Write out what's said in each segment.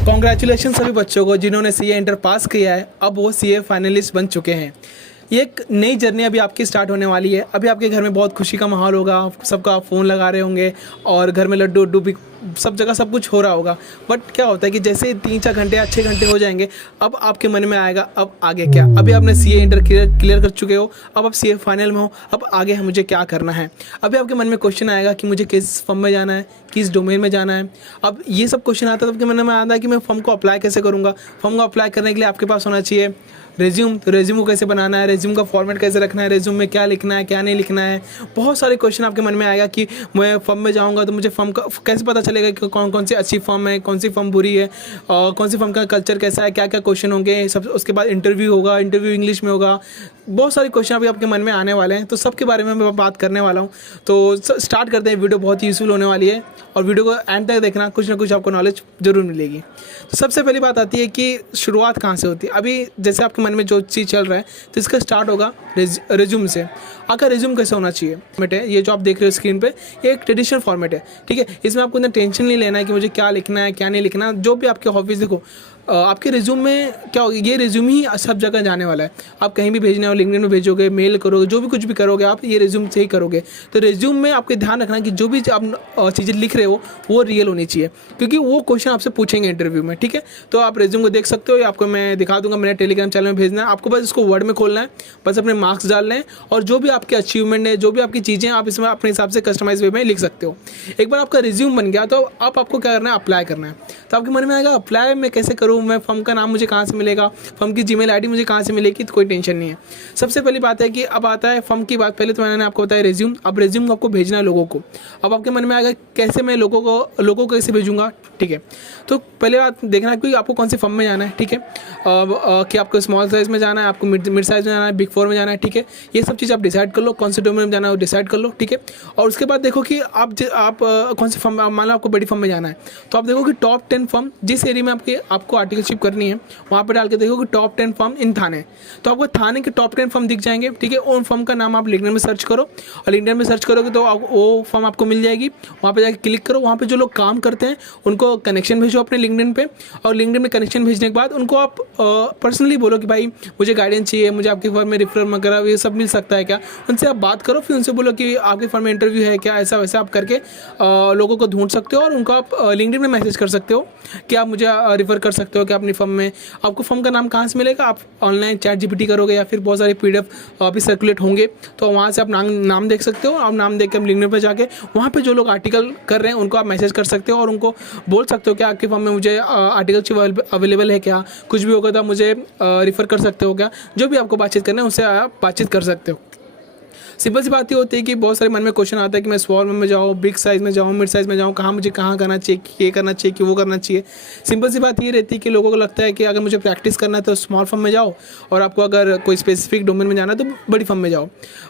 Congratulation सभी बच्चों को जिन्होंने सीए इंटर पास किया है, अब वो सीए फाइनलिस्ट बन चुके हैं। ये एक नई जर्नी अभी आपकी स्टार्ट होने वाली है। अभी आपके घर में बहुत खुशी का माहौल होगा, सबका आप फ़ोन लगा रहे होंगे और घर में लड्डू उड्डू भी सब जगह सब कुछ हो रहा होगा। बट क्या होता है कि जैसे 3-4 घंटे या 6 घंटे हो जाएंगे, अब आपके मन में आएगा अब आगे क्या। अभी आपने सीए इंटर क्लियर कर चुके हो, अब आप सीए फाइनल में हो, अब आगे मुझे क्या करना है। अभी आपके मन में क्वेश्चन आएगा कि मुझे किस फर्म में जाना है, किस डोमेन में जाना है। अब ये सब क्वेश्चन आता है तो आपके मन में आता है कि मैं फर्म को अप्लाई कैसे करूँगा। फर्म को अप्लाई करने के लिए आपके पास होना चाहिए रेज्यूम। तो रेज्यूम को कैसे बनाना है, रेज्यूम का फॉर्मेट कैसे रखना है, रेज्यूम में क्या लिखना है क्या नहीं लिखना है। बहुत सारे क्वेश्चन आपके मन में आएगा कि मैं फर्म में जाऊंगा तो मुझे फर्म का कैसे पता चलेगा कि कौन कौन सी अच्छी फर्म है, कौन सी फर्म बुरी है, और कौन सी फर्म का कल्चर कैसा है, क्या क्या क्वेश्चन होंगे सब। उसके बाद इंटरव्यू होगा, इंटरव्यू इंग्लिश में होगा। बहुत सारे क्वेश्चन अभी आपके मन में आने वाले हैं, तो सबके बारे में मैं बात करने वाला हूँ। तो स्टार्ट करते हैं। वीडियो बहुत ही यूजफुल होने वाली है और वीडियो को एंड तक देखना, कुछ ना कुछ आपको नॉलेज जरूर मिलेगी। तो सबसे पहली बात आती है कि शुरुआत कहाँ से होती है। अभी जैसे आपके मन में जो चीज़ चल रहा है तो इसका स्टार्ट होगा रेज्यूम से। आपका रेज्यूम कैसे होना चाहिए फॉर्मेट है, ये जो आप देख रहे हो स्क्रीन पे, ये एक ट्रेडिशनल फॉर्मेट है। ठीक है, इसमें आपको इतना टेंशन नहीं लेना है कि मुझे क्या लिखना है क्या नहीं लिखना। जो भी आपके हॉबीज, देखो आपके रिज्यूम में क्या होगा, ये रिज्यूम ही सब जगह जाने वाला है। आप कहीं भी भेजना हो, लिंक्डइन में भेजोगे, मेल करोगे, जो भी कुछ भी करोगे आप ये रिज्यूम से ही करोगे। तो रिज्यूम में आपके ध्यान रखना कि जो भी आप चीज़ें लिख रहे हो वो रियल होनी चाहिए, क्योंकि वो क्वेश्चन आपसे पूछेंगे इंटरव्यू में। ठीक है, तो आप रिज्यूम को देख सकते हो, या आपको मैं दिखा दूंगा, मेरे टेलीग्राम चैनल में भेजना है। आपको बस इसको वर्ड में खोलना है, बस अपने मार्क्स डालने हैं और जो भी आपके अचीवमेंट है, जो भी आपकी चीज़ें, आप इसमें अपने हिसाब से कस्टमाइज वे में लिख सकते हो। एक बार आपका रिज्यूम बन गया तो आपको क्या करना है, अप्लाई करना है। तो आपके मन में आएगा अप्लाई मैं कैसे करूँ, मैं फर्म का नाम मुझे कहाँ से मिलेगा, फर्म की जीमेल आईडी मुझे कहाँ से मिलेगी। तो कोई टेंशन नहीं है। सबसे पहली बात है कि अब आता है फर्म की बात। पहले तो मैंने आपको बताया रेज्यूम। अब रेज्यूम को आपको भेजना है लोगों को। अब आपके मन में आएगा कैसे मैं लोगों को कैसे भेजूंगा। ठीक है, तो पहले बात देखना है कि आपको कौन सी फर्म में जाना है। ठीक है, कि आपको स्मॉल साइज में जाना है, आपको मिड साइज में जाना है, बिग 4 में जाना है। ठीक है, ये सब चीज़ आप डिसाइड कर लो, कौन से डोमेन में जाना है वो डिसाइड कर लो। ठीक है, और उसके बाद देखो कि आप कौन सी फर्म, मान लो आपको बड़ी फर्म में जाना है तो आप देखो कि टॉप 10 फर्म जिस एरिया में आपको आर्टिकलशिप करनी है वहाँ पे डाल के देखो कि टॉप 10 फर्म इन थाने। तो आपको थाने के टॉप 10 फर्म दिख जाएंगे। ठीक है, उन फर्म का नाम आप लिंक्डइन में सर्च करो और लिंक्डइन में सर्च करोगे तो वो फर्म आपको मिल जाएगी। वहाँ पे जाके क्लिक करो, वहाँ पे जो लोग काम करते हैं उनको कनेक्शन भेजो अपने लिंक्डइन पे, और लिंक्डइन में कनेक्शन भेजने के बाद उनको आप पर्सनली बोलो कि भाई मुझे गाइडेंस चाहिए, मुझे आपकी फर्म में रेफरल वगैरह ये सब मिल सकता है क्या। उनसे आप बात करो, फिर उनसे बोलो कि आपकी फर्म में इंटरव्यू है क्या, ऐसा वैसा आप करके लोगों को ढूंढ सकते हो और उनको आप लिंक्डइन में मैसेज कर सकते हो कि आप मुझे रेफर कर सकते हो कि अपनी फर्म में। आपको फर्म का नाम कहाँ से मिलेगा, आप ऑनलाइन चैट जीपीटी करोगे या फिर बहुत सारे पीडीएफ भी सर्कुलेट होंगे, तो वहाँ से आप नाम देख सकते हो। आप नाम देख के हम लिंक्डइन पे जाके वहाँ पे जो लोग आर्टिकल कर रहे हैं उनको आप मैसेज कर सकते हो और उनको बोल सकते हो कि आपकी फर्म में मुझे आर्टिकल अवेलेबल है क्या, कुछ भी होगा तो आप मुझे रेफर कर सकते हो क्या। जो भी आपको बातचीत करना है उससे आप बातचीत कर सकते हो। सिंपल सी बात ये होती है कि बहुत सारे मन में क्वेश्चन आता है कि मैं स्मॉल में जाऊँ, बिग साइज़ में जाऊँ, मिड साइज़ में जाऊँ, मुझे कहाँ करना चाहिए, ये करना चाहिए कि वो करना चाहिए। सिंपल सी बात ये रहती है कि लोगों को लगता है कि अगर मुझे प्रैक्टिस करना है तो स्मॉल फर्म में जाओ, और आपको अगर कोई स्पेसिफिक डोमेन में जाना है तो बड़ी फर्म में जाओ।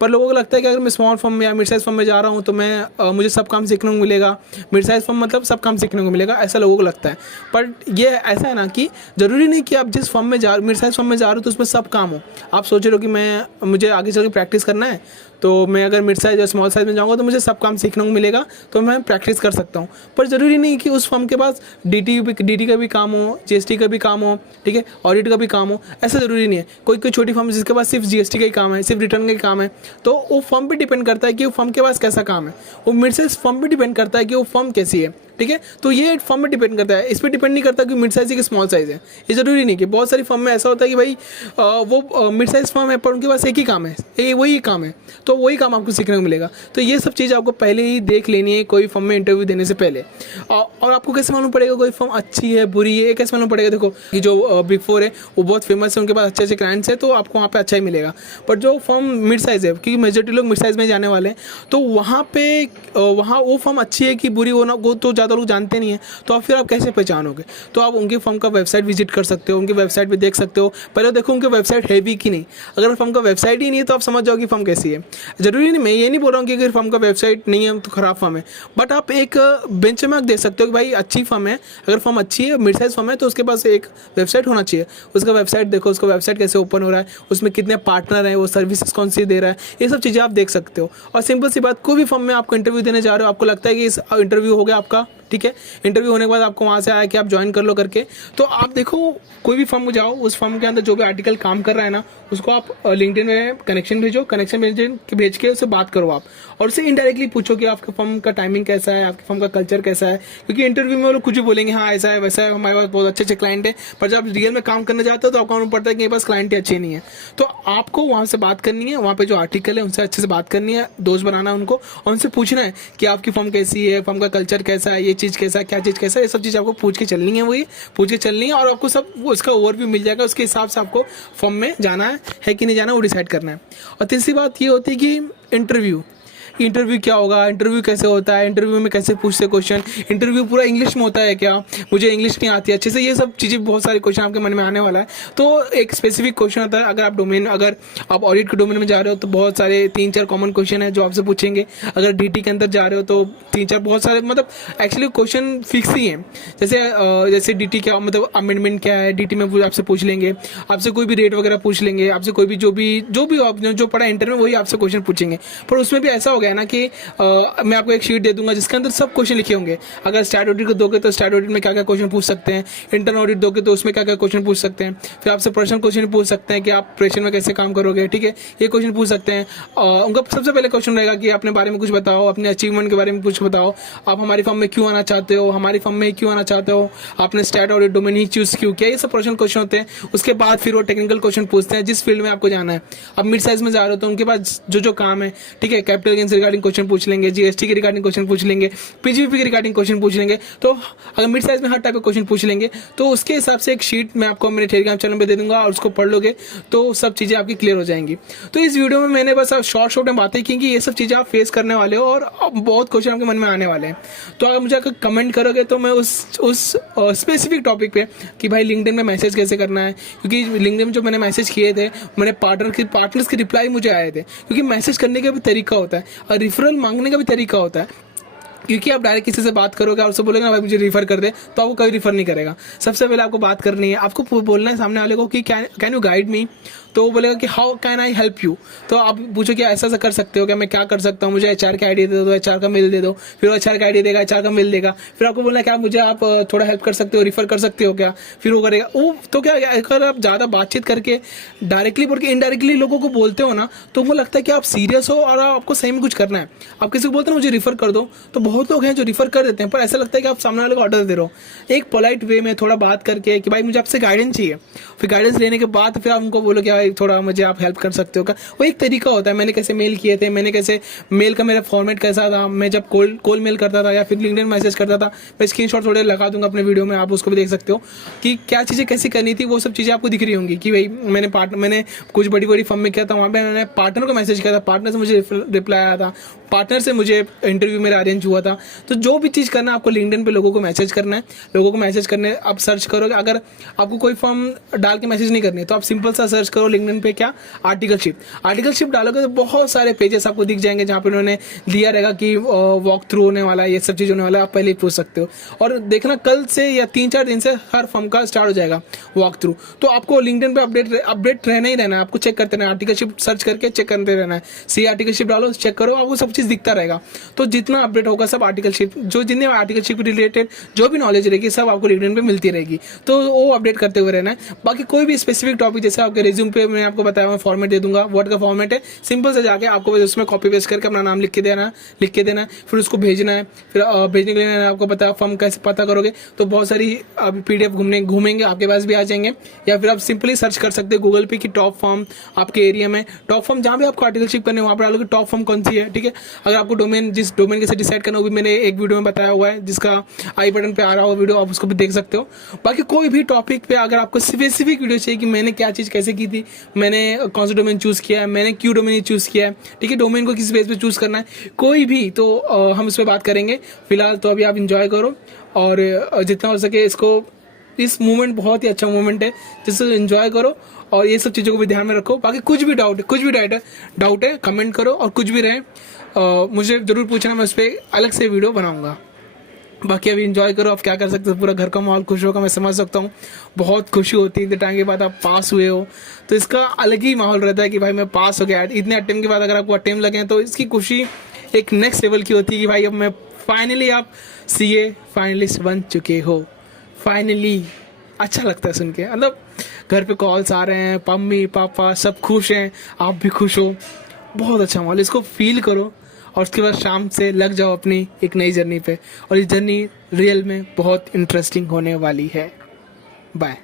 पर लोगों को लगता है कि अगर मैं स्मॉल फर्म में या मिड साइज़ फर्म में जा रहा हूँ तो मुझे सब काम सीखने को मिलेगा, मिड साइज़ फर्म मतलब सब काम सीखने को मिलेगा, ऐसा लोगों को लगता है। पर ये ऐसा है ना कि ज़रूरी नहीं कि आप जिस फर्म में मिड साइज़ फर्म में जा रहे हो तो उसमें सब काम हो। आप सोच रहे हो कि मुझे आगे चल के प्रैक्टिस करना है, तो मैं अगर मिड साइज या स्मॉल साइज में जाऊंगा तो मुझे सब काम सीखने को मिलेगा, तो मैं प्रैक्टिस कर सकता हूँ। पर ज़रूरी नहीं कि उस फर्म के पास डीटी का भी काम हो, जीएसटी का भी काम हो, ठीक है, ऑडिट का भी काम हो, ऐसा ज़रूरी नहीं है। कोई छोटी फर्म जिसके पास सिर्फ जीएसटी का ही काम है, सिर्फ रिटर्न का ही काम है, तो वो फर्म पे डिपेंड करता है कि वो फर्म के पास कैसा काम है। वो मिड साइज फर्म पे डिपेंड करता है कि वो फर्म कैसी है। ठीक है, तो ये फर्म में डिपेंड करता है, इस पर डिपेंड नहीं करता कि मिड साइज है कि स्मॉल साइज है। ये ज़रूरी नहीं कि बहुत सारी फर्म में ऐसा होता है कि भाई वो मिड साइज फर्म है पर उनके पास एक ही काम है, वही काम है, तो वही काम आपको सीखने को मिलेगा। तो ये सब चीज़ आपको पहले ही देख लेनी है कोई फर्म में इंटरव्यू देने से पहले। और आपको कैसे मालूम पड़ेगा कोई फर्म अच्छी है बुरी है, कैसे मालूम पड़ेगा। देखो कि जो बिग 4 है वो बहुत फेमस है, उनके पास अच्छे अच्छे क्लाइंट्स है, तो आपको वहाँ पे अच्छा ही मिलेगा। पर जो फर्म मिड साइज़ है, क्योंकि मेजोरिटी लोग मिड साइज़ में जाने वाले हैं, तो वहाँ वो फर्म अच्छी है कि बुरी, वो तो ज़्यादा लोग जानते नहीं है। तो फिर आप कैसे पहचानोगे। तो आप उनकी फर्म का वेबसाइट विजिट कर सकते हो, उनकी वेबसाइट पे देख सकते हो। पहले देखो उनकी वेबसाइट है भी कि नहीं। अगर फर्म का वेबसाइट ही नहीं है तो आप समझ जाओ कि फर्म कैसी है। ज़रूरी नहीं, मैं ये नहीं बोल रहा हूँ कि अगर फर्म का वेबसाइट नहीं है तो ख़राब फर्म है, बट आप एक बेंचमार्क देख सकते हो कि भाई अच्छी फर्म है। अगर फर्म अच्छी है, मिड साइज फर्म है, तो उसके पास एक वेबसाइट होना चाहिए। उसका वेबसाइट देखो, उसका वेबसाइट कैसे ओपन हो रहा है, उसमें कितने पार्टनर हैं, वो सर्विसेज कौन सी दे रहा है, ये सब चीज़ें आप देख सकते हो। और सिंपल सी बात, कोई भी फर्म में आपको इंटरव्यू देने जा रहे हो, आपको लगता है कि इस इंटरव्यू हो गया आपका, ठीक है। इंटरव्यू होने के बाद आपको वहाँ से आया कि आप ज्वाइन कर लो करके। तो आप देखो कोई भी फर्म में जाओ, उस फर्म के अंदर जो भी आर्टिकल काम कर रहा है ना, उसको आप लिंक्डइन में कनेक्शन भेजो, कनेक्शन भेज के उससे बात करो आप, और उससे इनडायरेक्टली पूछो कि आपके फर्म का टाइमिंग कैसा है, आपके फर्म का कल्चर कैसा है। क्योंकि इंटरव्यू में वो लोग कुछ भी बोलेंगे, हाँ ऐसा है वैसा है, हमारे पास बहुत अच्छे अच्छे क्लाइंट है, पर जब आप रियल में काम करने जाते हो तो आपको मालूम पड़ता है कि मेरे पास क्लाइंट अच्छे नहीं है। तो आपको वहाँ से बात करनी है, वहाँ पे जो आर्टिकल है उनसे अच्छे से बात करनी है, दोस्त बनाना है उनको, और उनसे पूछना है कि आपकी फर्म कैसी है, फर्म का कल्चर कैसा है, ये चीज़ कैसा है, क्या चीज़ कैसा है, ये सब चीज़ आपको पूछ के चलनी है, वही पूछ के चलनी है, और आपको सब उसका ओवरव्यू मिल जाएगा। उसके हिसाब से आपको फर्म में जाना है कि नहीं जाना, वो डिसाइड करना है। और तीसरी बात ये होती है कि इंटरव्यू क्या होगा, इंटरव्यू कैसे होता है, इंटरव्यू में कैसे पूछते क्वेश्चन, इंटरव्यू पूरा इंग्लिश में होता है क्या, मुझे इंग्लिश नहीं आती अच्छे से, ये सब चीज़ें बहुत सारे क्वेश्चन आपके मन में आने वाला है। तो एक स्पेसिफिक क्वेश्चन होता है, अगर आप ऑडिट के डोमेन में जा रहे हो तो बहुत सारे 3-4 कॉमन क्वेश्चन है जो आपसे पूछेंगे। अगर डीटी के अंदर जा रहे हो तो 3-4 बहुत सारे, मतलब एक्चुअली क्वेश्चन फिक्स ही हैं। जैसे डीटी क्या मतलब अमेंडमेंट क्या है, डीटी में वो आपसे पूछ लेंगे, आपसे कोई भी रेट वगैरह पूछ लेंगे, आपसे कोई भी जो भी आपने जो पढ़ा इंटर में वही आपसे क्वेश्चन पूछेंगे। पर उसमें भी ऐसा हो गया ना कि मैं आपको एक शीट दे दूंगा जिसके अंदर सब क्वेश्चन लिखे होंगे। अगर स्टैट ऑडिट को दोगे तो स्टैट ऑडिट में क्या क्या क्वेश्चन पूछ सकते हैं, इंटरनल ऑडिट दोगे तो उसमें क्या क्या क्वेश्चन पूछ सकते हैं, फिर आपसे पर्सनल क्वेश्चन पूछ सकते हैं कि आप प्रेशर में कैसे काम करोगे, ठीक है, ये क्वेश्चन पूछ सकते हैं। उनका सबसे पहले क्वेश्चन रहेगा कि अपने बारे में कुछ बताओ, अपने अचीवमेंट के बारे में कुछ बताओ, आप हमारी फर्म में क्यों आना चाहते हो, हमारी फर्म में क्यों आना चाहते हो, आपने स्टैट ऑडिट डोमेन ही चूज क्यों किया, ये सब पर्सनल क्वेश्चन होते हैं। उसके बाद फिर वो टेक्निकल क्वेश्चन पूछते हैं जिस फील्ड में आपको जाना है। अब मिड साइज में जा रहे हो तो उनके पास जो काम है, ठीक है, कैपिटल गेन्स रिगार्डिंग क्वेश्चन पूछ लेंगे, जीएसटी के रिगार्डिंग क्वेश्चन पूछ लेंगे, पीजीबीपी के रिगार्डिंग क्वेश्चन पूछ लेंगे। तो अगर मिड साइज में हर टाइप के क्वेश्चन पूछ लेंगे तो उसके हिसाब से एक शीट मैं आपको मेरे टेलीग्राम चैनल पे दे दूंगा, और उसको पढ़ लोगे तो सब चीज़ें आपकी क्लियर हो जाएंगी। तो इस वीडियो में मैंने बस शॉर्ट में बातें की कि ये सब चीज़ें आप फेस करने वाले हो और बहुत क्वेश्चन आपके मन में आने वाले हैं। तो आप मुझे अगर कमेंट करोगे तो मैं उस स्पेसिफिक टॉपिक पे कि भाई लिंक्डइन में मैसेज कैसे करना है, क्योंकि लिंक्डइन में जो मैंने मैसेज किए थे, मैंने पार्टनर्स के रिप्लाई मुझे आए थे, क्योंकि मैसेज करने का भी तरीका होता है और रेफरल मांगने का भी तरीका होता है। क्योंकि आप डायरेक्ट किसी से बात करोगे और उससे बोलेगा ना भाई मुझे रिफर कर दे, तो आपको कभी रिफर नहीं करेगा। सबसे पहले आपको बात करनी है, आपको बोलना है सामने वाले को कि कैन यू गाइड मी, तो वो बोलेगा कि how can I help you. तो आप पूछो कि ऐसा कर सकते हो क्या, मैं क्या कर सकता हूँ, मुझे एचआर का आईडी दे दो, एचआर का मेल दे दो, फिर वो एचआर का आईडी देगा, एचआर का मेल देगा, फिर आपको बोलना क्या मुझे आप थोड़ा हेल्प कर सकते हो, रिफर कर सकते हो क्या, फिर वो करेगा। वो तो क्या अगर आप ज़्यादा बातचीत करके डायरेक्टली बोल के इनडायरेक्टली लोगों को बोलते हो ना, तो उनको लगता है कि आप सीरियस हो और आपको सही में कुछ करना है। आप किसी को बोलते हो मुझे रिफर कर दो, तो बहुत लोग हैं जो रिफर कर देते हैं, पर ऐसा लगता है कि आप सामने वाले को ऑर्डर दे रहे हो। एक पोलाइट वे में थोड़ा बात करके कि भाई मुझे आपसे गाइडेंस चाहिए, फिर गाइडेंस लेने के बाद फिर आप उनको बोलो कि भाई थोड़ा मुझे आप हेल्प कर सकते हो का, वो एक तरीका होता है। मैंने कैसे मेल किए थे, मैंने कैसे मेल का मेरा फॉर्मेट कैसा था, मैं जब कॉल मेल करता था या फिर लिंक्डइन मैसेज करता था, मैं स्क्रीनशॉट थोड़े लगा दूंगा अपने वीडियो में, आप उसको भी देख सकते हो कि क्या चीज़ें कैसे करनी थी। वो सब चीज़ें आपको दिख रही होंगी कि भाई मैंने कुछ बड़ी बड़ी फर्म में किया था, वहाँ पे मैंने पार्टनर को मैसेज किया था, पार्टनर से मुझे रिप्लाई आया था, पार्टनर से मुझे इंटरव्यू मेरा अरेंज हुआ था। तो जो भी चीज़ करना है आपको लिंक्डइन पे लोगों को मैसेज करना है, लोगों को मैसेज करने आप सर्च करोगे। अगर आपको कोई फर्म डाल के मैसेज नहीं करनी है तो आप सिंपल सा सर्च करो लिंक्डइन पे क्या आर्टिकलशिप डालोगे तो बहुत सारे पेजेस आपको दिख जाएंगे जहाँ पे उन्होंने दिया रहेगा कि वॉक थ्रू होने वाला है, ये सब चीज़ होने वाला है, आप पहले ही पूछ सकते हो। और देखना कल से या 3-4 दिन से हर फर्म का स्टार्ट हो जाएगा वॉक थ्रू। तो आपको लिंक्डइन पे अपडेट रहना ही रहना है, आपको चेक करते रहना, आर्टिकलशिप सर्च करके चेक करते रहना है। सी आर्टिकलशिप डालो, चेक करो, आपको सब चीज़ दिखता रहेगा। तो जितना अपडेट होगा सब आर्टिकलशिप, जो जितने आर्टिकलशिप रिलेटेड जो भी नॉलेज रहेगी सब आपको लिंक्डइन पे मिलती रहेगी, तो वो अपडेट करते हुए रहना है। बाकी कोई भी स्पेसिफिक टॉपिक जैसे आपके रिज्यूम पे मैं आपको बताया हुआ फॉर्मेट दे दूंगा, वर्ड का फॉर्मेट है, सिंपल से जाके आपको बस उसमें कॉपी पेस्ट करके अपना नाम लिख के देना है, फिर उसको भेजना है। फिर भेजने के लिए आपको बताया फॉर्म कैसे पता करोगे, तो बहुत सारी PDF घूमेंगे आपके पास भी आ जाएंगे, या फिर आप सिंपली सर्च कर सकते हैं गूगल पे कि टॉप फॉर्म आपके एरिया में, टॉप फॉर्म जहाँ भी आपको आर्टिकलशिप करने वहाँ पर डालोगे टॉप फॉर्म कौन सी है, ठीक है। अगर आपको जिस डोमेन के साथ डिसाइड करना वो भी मैंने एक वीडियो में बताया हुआ है, जिसका आई बटन पे आ रहा हो वीडियो, आप उसको भी देख सकते हो। बाकी कोई भी टॉपिक पे अगर आपको स्पेसिफिक वीडियो चाहिए कि मैंने क्या चीज़ कैसे की थी, मैंने कौन सा डोमेन चूज़ किया है, मैंने क्यों डोमेन चूज़ किया है, ठीक है, डोमेन को किस बेस पे चूज़ करना है, कोई भी, तो हम इस पर बात करेंगे। फिलहाल तो अभी आप इंजॉय करो और जितना हो सके इस मूवमेंट बहुत ही अच्छा मूवमेंट है, जिससे एंजॉय करो और ये सब चीज़ों को भी ध्यान में रखो। बाकी कुछ भी डाउट है कमेंट करो, और कुछ भी रहे मुझे ज़रूर पूछना, मैं उस पर अलग से वीडियो बनाऊंगा। बाकी अभी इंजॉय करो, आप क्या कर सकते हो, पूरा घर का माहौल खुश होगा, मैं समझ सकता हूँ। बहुत खुशी होती है इतने टाइम के बाद आप पास हुए हो, तो इसका अलग ही माहौल रहता है कि भाई मैं पास हो गया। इतने अटेम्प्ट के बाद अगर आपको अटेम्प्ट लगे तो इसकी खुशी एक नेक्स्ट लेवल की होती है कि भाई अब मैं फाइनली आप सीए फाइनलिस्ट बन चुके हो। फाइनली अच्छा लगता है सुन के, मतलब घर पे कॉल्स आ रहे हैं, मम्मी पापा सब खुश हैं, आप भी खुश हो, बहुत अच्छा माहौल। इसको फील करो और उसके बाद शाम से लग जाओ अपनी एक नई जर्नी पे, और ये जर्नी रियल में बहुत इंटरेस्टिंग होने वाली है। बाय।